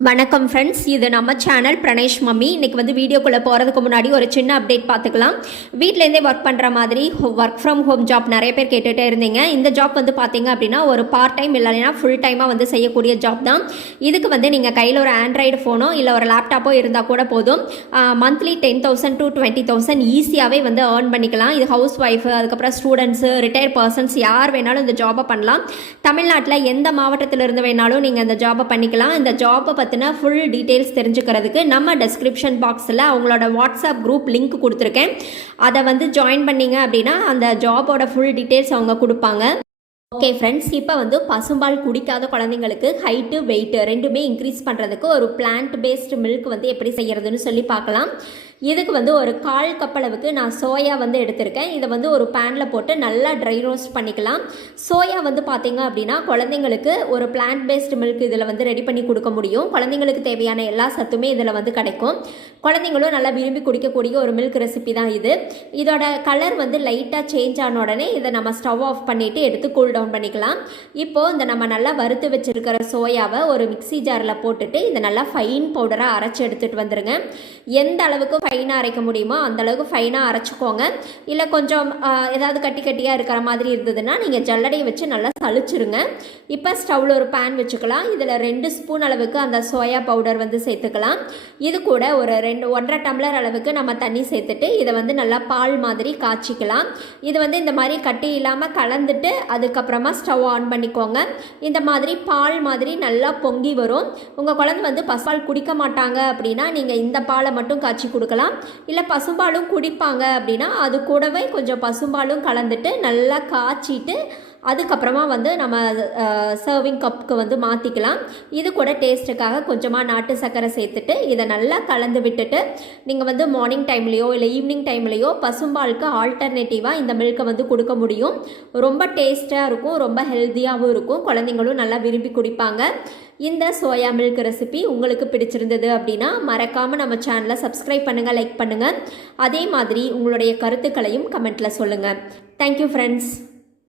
வணக்கம் ஃப்ரெண்ட்ஸ், இது நம்ம சேனல் பிரணேஷ் மம்மி. இன்றைக்கி வந்து வீடியோக்குள்ளே போகிறதுக்கு முன்னாடி ஒரு சின்ன அப்டேட் பார்த்துக்கலாம். வீட்டிலேருந்தே ஒர்க் பண்ணுற மாதிரி ஒர்க் ஃப்ரம் ஹோம் ஜாப் நிறைய பேர் கேட்டுகிட்டே இருந்தீங்க. இந்த ஜாப் வந்து பார்த்தீங்க அப்படின்னா ஒரு பார்ட் டைம் இல்லைன்னா ஃபுல் டைமாக வந்து செய்யக்கூடிய ஜாப் தான். இதுக்கு வந்து நீங்கள் கையில் ஒரு ஆண்ட்ராய்டு ஃபோனோ இல்லை ஒரு லேப்டாப்போ இருந்தால் கூட போதும். மந்த்லி 10,000 to 20,000 ஈஸியாகவே வந்து ஏர்ன் பண்ணிக்கலாம். இது ஹவுஸ் ஒய்ஃபு, அதுக்கப்புறம் ஸ்டூடெண்ட்ஸு, ரிட்டையர் பர்சன்ஸ் யார் வேணாலும் இந்த ஜாபை பண்ணலாம். தமிழ்நாட்டில் எந்த மாவட்டத்திலிருந்து வேணாலும் நீங்கள் இந்த ஜாபை பண்ணிக்கலாம். இந்த ஜாபை பற்றின ஃபுல் டீட்டெயில்ஸ் தெரிஞ்சுக்கிறதுக்கு நம்ம டெஸ்கிரிப்ஷன் பாக்ஸில் அவங்களோட வாட்ஸ்அப் குரூப் லிங்க் கொடுத்துருக்கேன். அதை வந்து ஜாயின் பண்ணிங்க அப்படின்னா அந்த ஜாபோட ஃபுல் டீட்டெயில்ஸ் அவங்க கொடுப்பாங்க. ஓகே ஃப்ரெண்ட்ஸ், இப்போ வந்து பசும்பால் குடிக்காத குழந்தைங்களுக்கு ஹைட்டு வெயிட்டு ரெண்டுமே இன்க்ரீஸ் பண்ணுறதுக்கு ஒரு பிளான்ட் பேஸ்டு மில்க் வந்து எப்படி செய்கிறதுன்னு சொல்லி பார்க்கலாம். இதுக்கு வந்து ஒரு 1/4 கப் அளவுக்கு நான் சோயா வந்து எடுத்திருக்கேன். இதை வந்து ஒரு பேனில் போட்டு நல்லா ட்ரை ரோஸ்ட் பண்ணிக்கலாம். சோயா வந்து பார்த்திங்க அப்படின்னா குழந்தைங்களுக்கு ஒரு பிளான்ட் பேஸ்டு மில்க் இதில் வந்து ரெடி பண்ணி கொடுக்க முடியும். குழந்தைங்களுக்கு தேவையான எல்லா சத்துமே இதில் வந்து கிடைக்கும். குழந்தைங்களும் நல்லா விரும்பி குடிக்கக்கூடிய ஒரு மில்க் ரெசிபி தான் இது. இதோட கலர் வந்து லைட்டாக சேஞ்ச் ஆன உடனே இதை நம்ம ஸ்டவ் ஆஃப் பண்ணிவிட்டு எடுத்து கூல் டவுன் பண்ணிக்கலாம். இப்போது இந்த நம்ம நல்லா வறுத்து வச்சுருக்கிற சோயாவை ஒரு மிக்சி ஜாரில் போட்டுட்டு இதை நல்லா ஃபைன் பவுடராக அரைச்சி எடுத்துகிட்டு வந்துடுங்க. எந்த அளவுக்கு ஃபைனாக அரைக்க முடியுமோ அந்த அளவுக்கு ஃபைனாக அரைச்சிக்கோங்க. இல்லை கொஞ்சம் ஏதாவது கட்டி கட்டியாக இருக்கிற மாதிரி இருந்ததுன்னா நீங்கள் ஜல்லடையை வச்சு நல்லா சளிச்சிருங்க. இப்போ ஸ்டவ்வில் ஒரு பேன் வச்சுக்கலாம். இதில் 2 ஸ்பூன் அளவுக்கு அந்த சோயா பவுடர் வந்து சேர்த்துக்கலாம். இது கூட ஒரு 1.5 டம்ளர் அளவுக்கு நம்ம தண்ணி சேர்த்துட்டு இதை வந்து நல்லா பால் மாதிரி காய்ச்சிக்கலாம். இது வந்து இந்த மாதிரி கட்டி இல்லாமல் கலந்துட்டு அதுக்கப்புறமா ஸ்டவ் ஆன் பண்ணிக்கோங்க. இந்த மாதிரி பால் மாதிரி நல்லா பொங்கி வரும். உங்கள் குழந்தை வந்து பசுபால் குடிக்க மாட்டாங்க அப்படின்னா நீங்கள் இந்த பாலை மட்டும் காய்ச்சி கொடுக்கலாம். இல்லை பசும்பாலும் குடிப்பாங்க அப்படின்னா அது கூடவே கொஞ்சம் பசும்பாலும் கலந்துட்டு நல்லா காய்ச்சிட்டு அதுக்கப்புறமா வந்து நம்ம சர்விங் கப்புக்கு வந்து மாற்றிக்கலாம். இது கூட டேஸ்ட்டுக்காக கொஞ்சமாக நாட்டு சர்க்கரை சேர்த்துட்டு இதை நல்லா கலந்து விட்டுட்டு நீங்கள் வந்து மார்னிங் டைம்லேயோ இல்லை ஈவினிங் டைம்லேயோ பசும்பாலுக்கு ஆல்டர்னேட்டிவாக இந்த மில்கை வந்து கொடுக்க முடியும். ரொம்ப டேஸ்ட்டாக இருக்கும், ரொம்ப ஹெல்த்தியாகவும் இருக்கும். குழந்தைங்களும் நல்லா விரும்பி குடிப்பாங்க. இந்த சோயா மில்க் ரெசிபி உங்களுக்கு பிடிச்சிருந்தது அப்படின்னா மறக்காமல் நம்ம சேனலை சப்ஸ்கிரைப் பண்ணுங்கள், லைக் பண்ணுங்கள். அதே மாதிரி உங்களுடைய கருத்துக்களையும் கமெண்ட்டில் சொல்லுங்கள். Thank you friends.